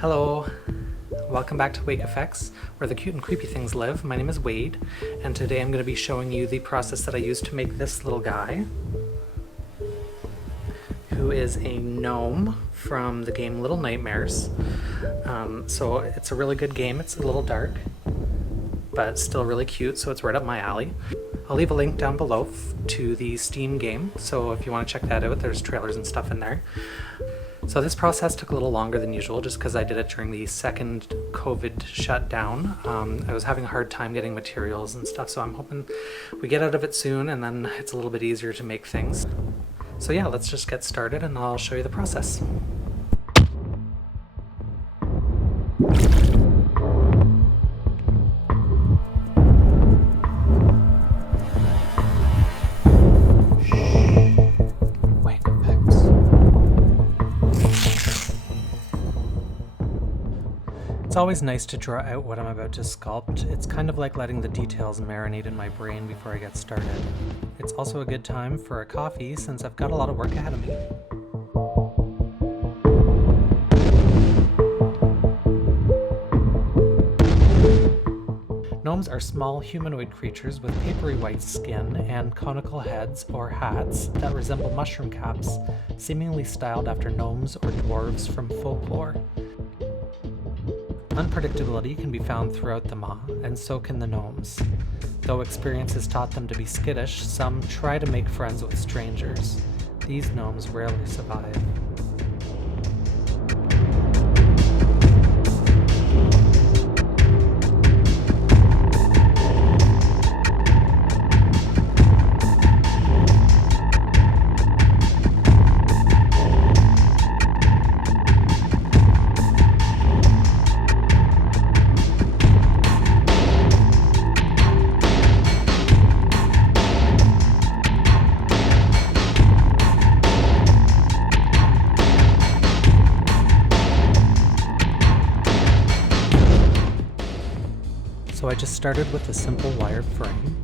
Hello, welcome back to Wake Effects, where the cute and creepy things live. My name is Wade, and today I'm going to be showing you the process that I used to make this little guy, who is a gnome from the game Little Nightmares. So it's a really good game. It's a little dark, but still really cute, so it's right up my alley. I'll leave a link down below to the Steam game, so if you want to check that out, there's trailers and stuff in there. So this process took a little longer than usual just because I did it during the second COVID shutdown. I was having a hard time getting materials and stuff, so I'm hoping we get out of it soon and then it's a little bit easier to make things. So yeah, let's just get started and I'll show you the process. It's always nice to draw out what I'm about to sculpt. It's kind of like letting the details marinate in my brain before I get started. It's also a good time for a coffee since I've got a lot of work ahead of me. Gnomes are small humanoid creatures with papery white skin and conical heads or hats that resemble mushroom caps, seemingly styled after gnomes or dwarves from folklore. Unpredictability can be found throughout the maw, and so can the gnomes. Though experience has taught them to be skittish, some try to make friends with strangers. These gnomes rarely survive. So I just started with a simple wire frame.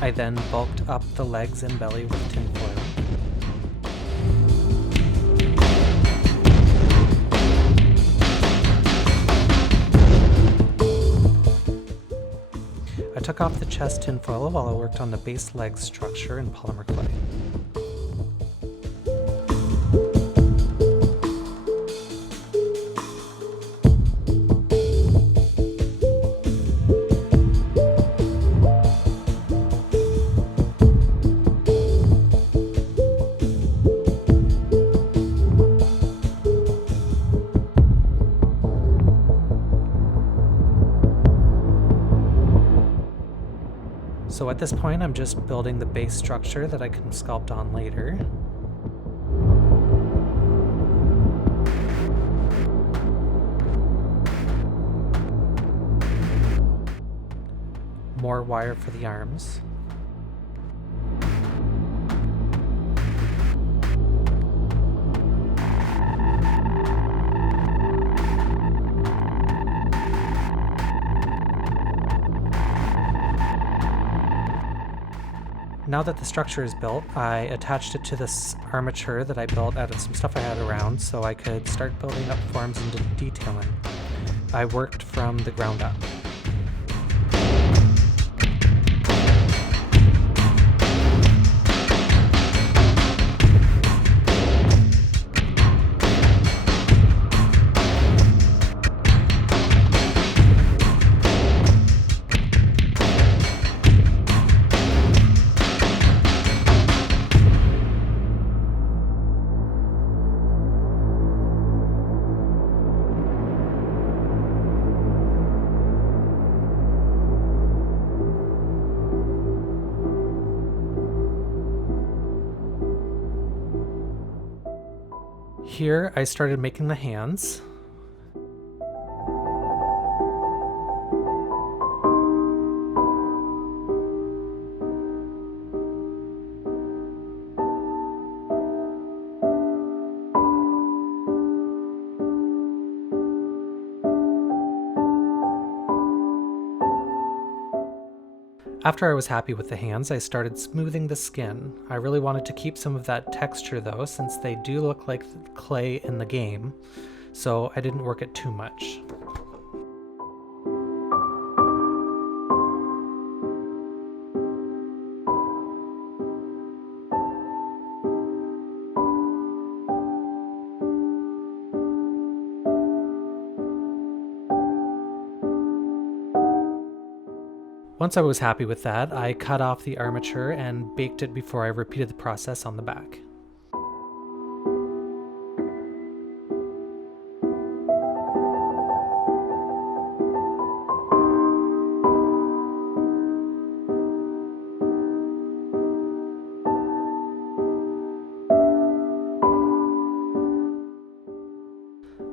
I then bulked up the legs and belly with tinfoil. I took off the chest tinfoil while I worked on the base leg structure in polymer clay. So at this point, I'm just building the base structure that I can sculpt on later. More wire for the arms. Now that the structure is built, I attached it to this armature that I built out of some stuff I had around so I could start building up forms and detailing. I worked from the ground up. Here I started making the hands. After I was happy with the hands, I started smoothing the skin. I really wanted to keep some of that texture though, since they do look like clay in the game, so I didn't work it too much. Once I was happy with that, I cut off the armature and baked it before I repeated the process on the back.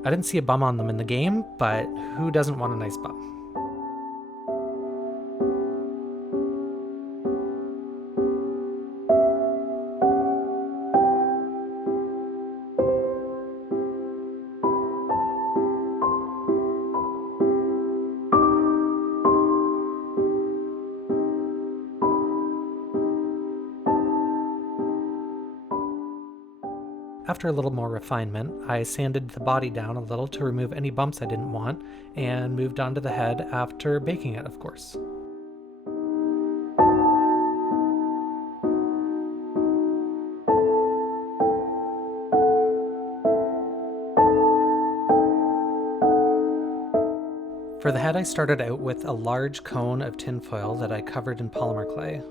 I didn't see a bum on them in the game, but who doesn't want a nice bum? After a little more refinement, I sanded the body down a little to remove any bumps I didn't want, and moved on to the head after baking it, of course. For the head, I started out with a large cone of tinfoil that I covered in polymer clay.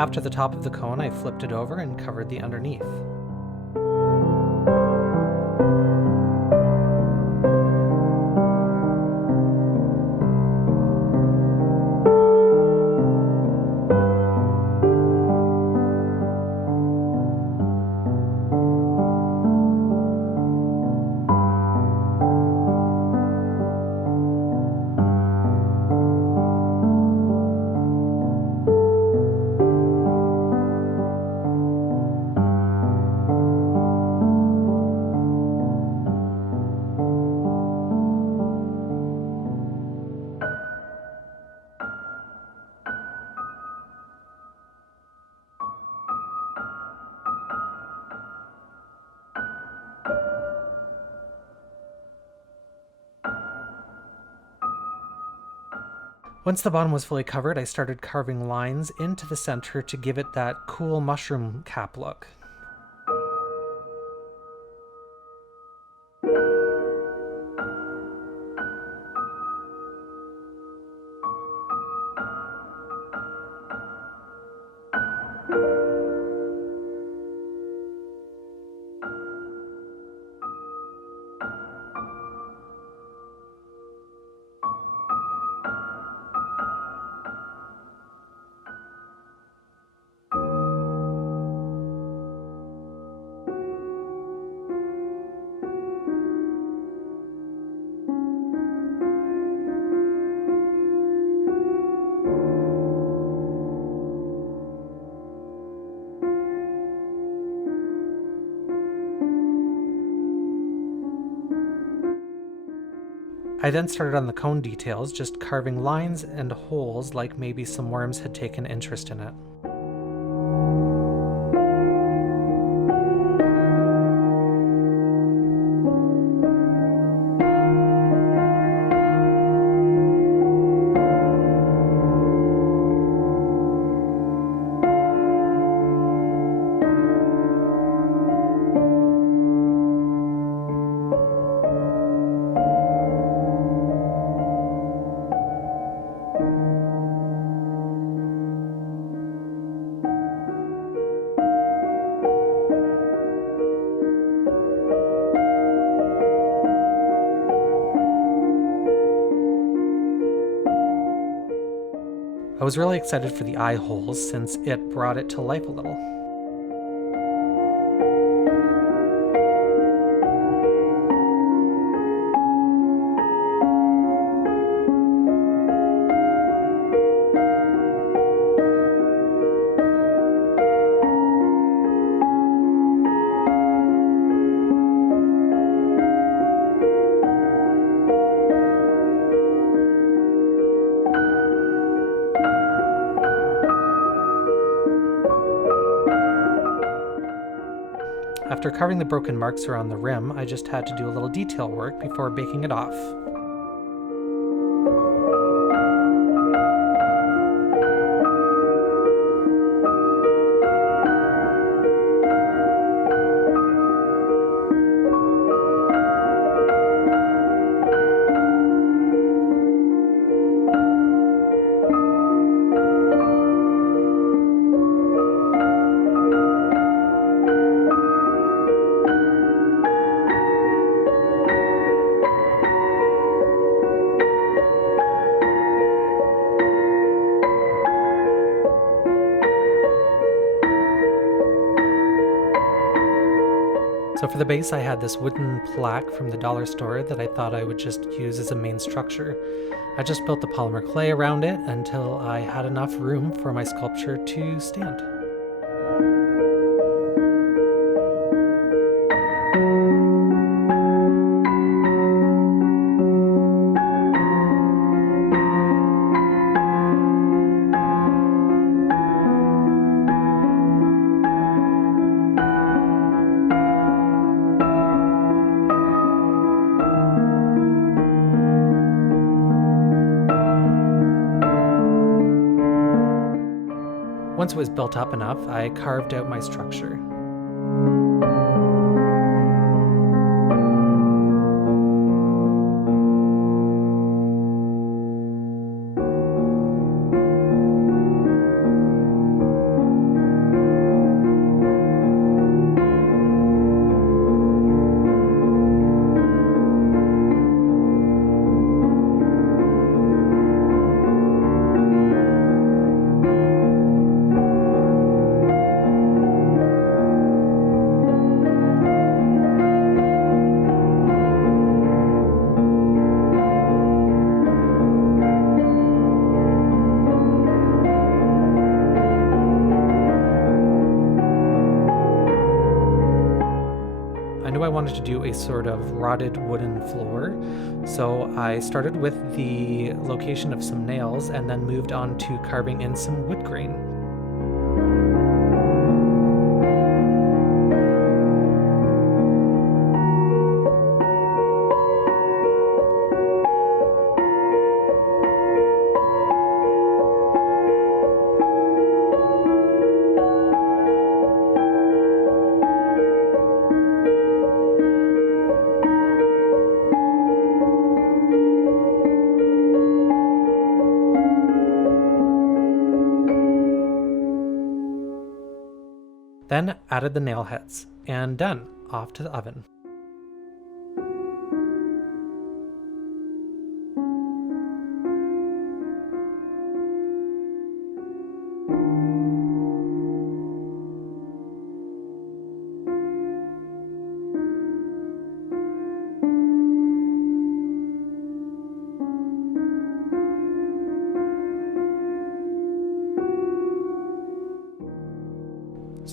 After the top of the cone, I flipped it over and covered the underneath. Once the bottom was fully covered, I started carving lines into the center to give it that cool mushroom cap look. I then started on the cone details, just carving lines and holes like maybe some worms had taken interest in it. I was really excited for the eye holes since it brought it to life a little. After carving the broken marks around the rim, I just had to do a little detail work before baking it off. So for the base, I had this wooden plaque from the dollar store that I thought I would just use as a main structure. I just built the polymer clay around it until I had enough room for my sculpture to stand. Once it was built up enough, I carved out my structure. I knew I wanted to do a sort of rotted wooden floor, so I started with the location of some nails and then moved on to carving in some wood grain. Then added the nail heads, and done, off to the oven.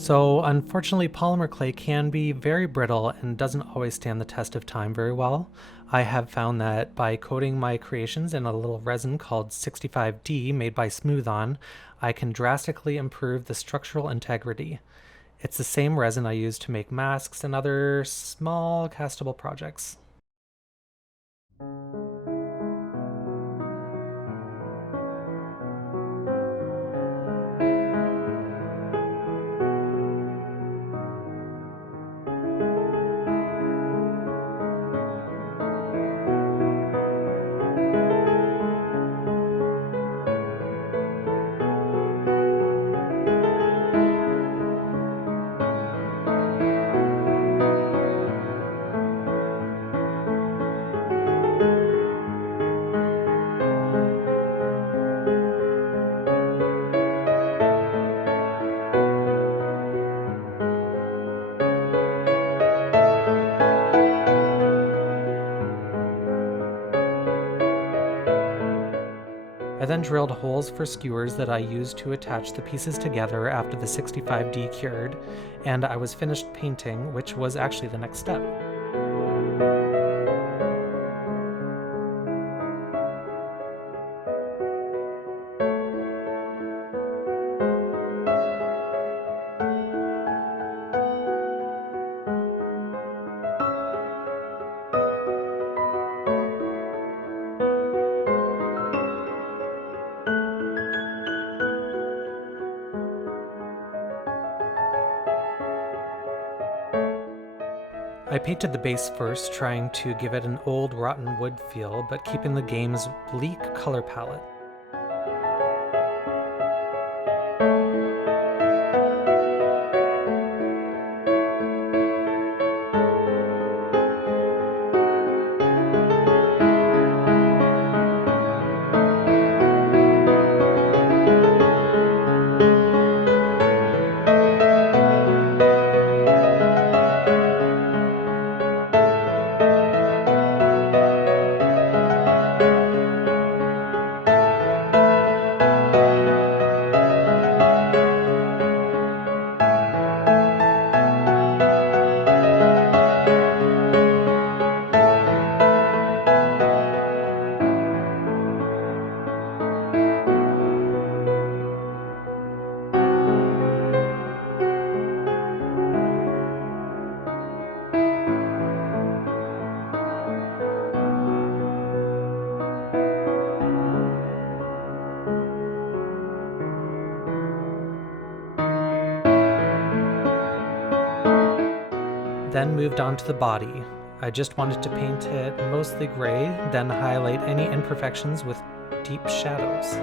So unfortunately, polymer clay can be very brittle and doesn't always stand the test of time very well. I have found that by coating my creations in a little resin called 65D made by Smooth-On, I can drastically improve the structural integrity. It's the same resin I use to make masks and other small castable projects. I then drilled holes for skewers that I used to attach the pieces together after the 65D cured, and I was finished painting, which was actually the next step. I painted the base first, trying to give it an old rotten wood feel, but keeping the game's bleak color palette. Then moved on to the body. I just wanted to paint it mostly gray, then highlight any imperfections with deep shadows.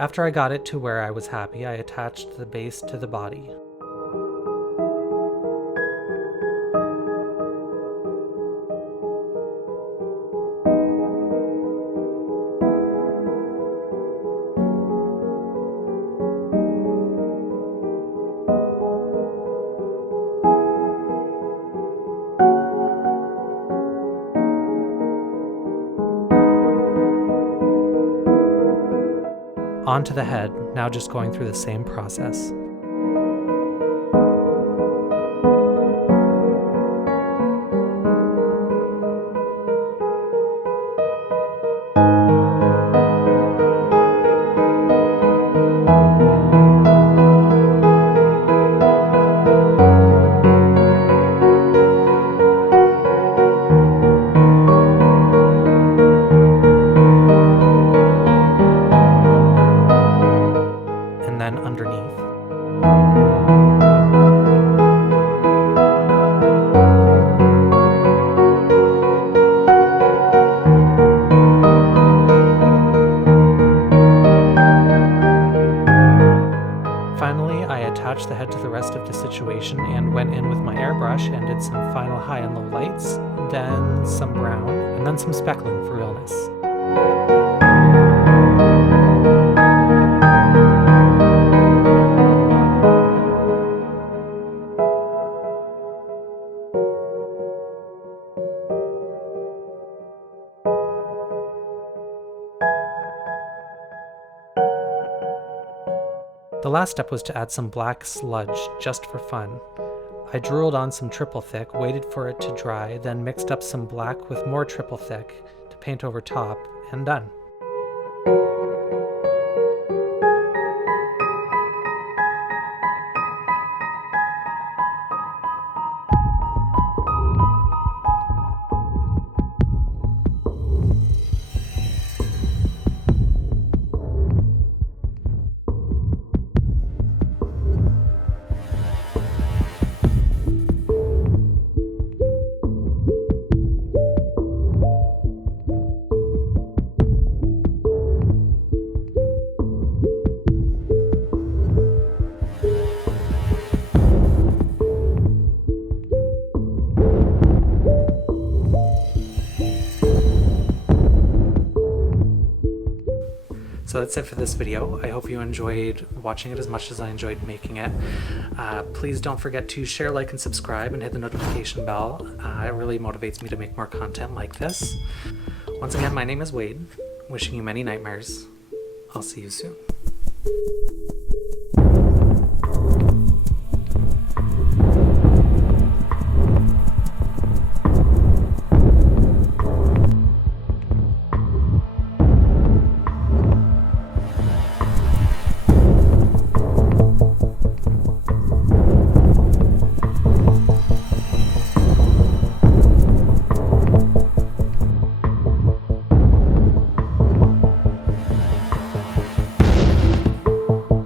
After I got it to where I was happy, I attached the base to the body. Onto the head, now just going through the same process. touched the head to the rest of the situation and went in with my airbrush and did some final high and low lights, then some brown, and then some speckling for realness. The last step was to add some black sludge, just for fun. I drooled on some triple thick, waited for it to dry, then mixed up some black with more triple thick to paint over top, and done. So that's it for this video. I hope you enjoyed watching it as much as I enjoyed making it. Please don't forget to share, like, and subscribe, and hit the notification bell. It really motivates me to make more content like this. Once again, my name is Wade. Wishing you many nightmares. I'll see you soon.